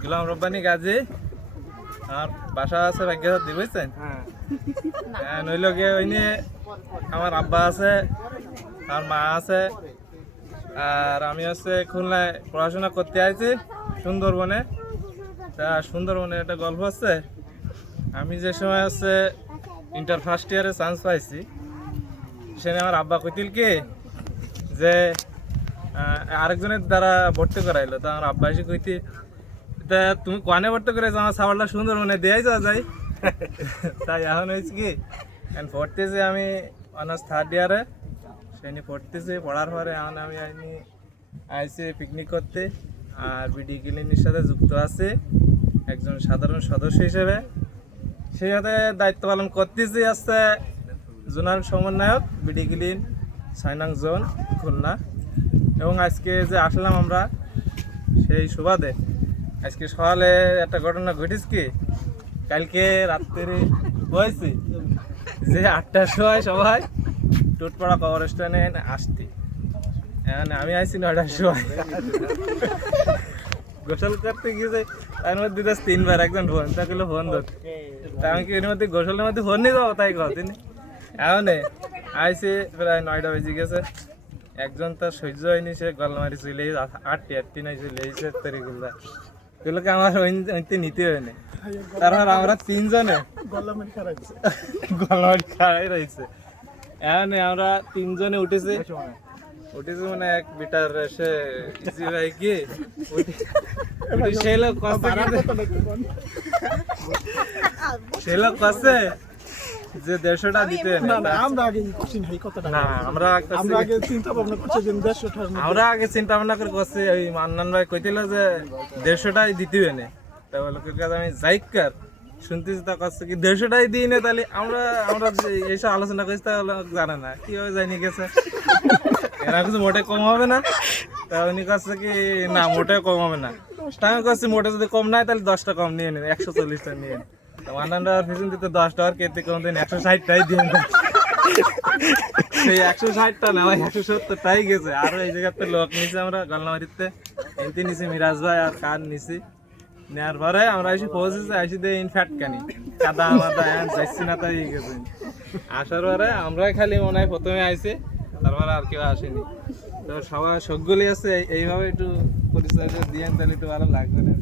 গোলাম রব্বানি গাজী। আমার বাসা আছে ভাগ্যবাদ দি বুঝছেন। নইল গিয়ে ওই নিয়ে আমার আব্বা আছে, আমার মা আছে, আর আমি হচ্ছে খুলনায় পড়াশোনা করতে আইছি সুন্দরবনে। তা সুন্দরবনে একটা গল্প আছে। আমি যে সময় হচ্ছে ইন্টার ফার্স্ট ইয়ারে চান্স পাইছি, সেখানে আমার আব্বা কইতিল কি যে আরেকজনের দ্বারা ভর্তি করাইলো। তো আমার আব্বা এসে কইতি, তা তুমি কোয়ানে ভর্তি করেছো, আমার সাবারটা সুন্দরবনে দেয়াই যাওয়া যায়। তাই এখন হয়েছে কি পড়তেছি আমি অনার্স থার্ড ইয়ারে, সেখানে পড়তেছি। পড়ার পরে এখন আমি আইসি পিকনিক করতে, আর বিডি ক্লিনির সাথে যুক্ত আছে একজন সাধারণ সদস্য হিসেবে। সেই সাথে দায়িত্ব পালন করতেছি আসছে জোনাল সমন্বয়ক বিডি ক্লিন 6 নং জোন খুলনা। এবং আজকে যে আসলাম আমরা সেই সুবাদে আজকে সকালে একটা ঘটনা ঘটেছে কি, কালকে রাত্রে হয়েছে যে 8টার সময় সবাই টুটপাড়া কবরস্থানে আসতে, আমি আইছি 9টার সময়। গোসল করতে গিয়েছে, তার মধ্যে 3বার একজন ফোন, তা করলো ফোন ধরতে। তা আমি কি এর মধ্যে গোসলের মধ্যে ফোন নিয়ে যাবো, তাই কথা এখন আইসি প্রায় 9টা বেজে গেছে। একজন তার সহ্য হয়নি, সে গলমারি চলে 8টি নাই চলে এসেছে তরিগুলা, এগুলোকে আমার নিতে হয়নি। তারপর আমরা 3 জনে গলমারি খাড়াই রয়েছে। এখন আমরা 3 জনে উঠেছি মানে এক বিটার এসে ভাই কি সেই লোক কাছে যে 150টা দিতে আমরা আগে চিন্তা ভাবনা করে করছি। ওই মান্নান ভাই কইছিল যে 150টাই দিতে হবে না, তা লোকের কাছে আমি যাইকার শুনতেছি তা করছে কি 150টাই দিই না। তাহলে আমরা এইসব আলোচনা করছি, তাহলে জানে না কিভাবে জানি গেছে এরা কিছু মোটে কম হবে না। তা উনি কাছে কি না মোটে কম হবে না। তা আমি করছি মোটে যদি কম নাই তাহলে 10টা কম নিয়ে নিন, 140টা নিয়ে নিন। মান্নান পিছন দিতে 10 টাকার কেটে কম দিন 160টাই দিয়ে দেন। সেই 160টা না ভাই 170টাই গেছে। আরো এই জায়গাতে লোক নিছি আমরা গলনামারিতে, এনতে নিছি মিরাজ ভাই আর কার নিছি। নেওয়ার পরে আমরা এসে পৌঁছেছি, আসি দিয়ে ইনফ্যাক্ট কানি কাদা মাদা যাচ্ছি না, তাই গেছে। আসার পরে আমরা খালি মনে হয় প্রথমে আইছি, তারপরে আর কেউ আসেনি। তো সবাই সবগুলি আছে, এইভাবে একটু পরিচয় দিয়ে তাহলে তো ভালো লাগবে না।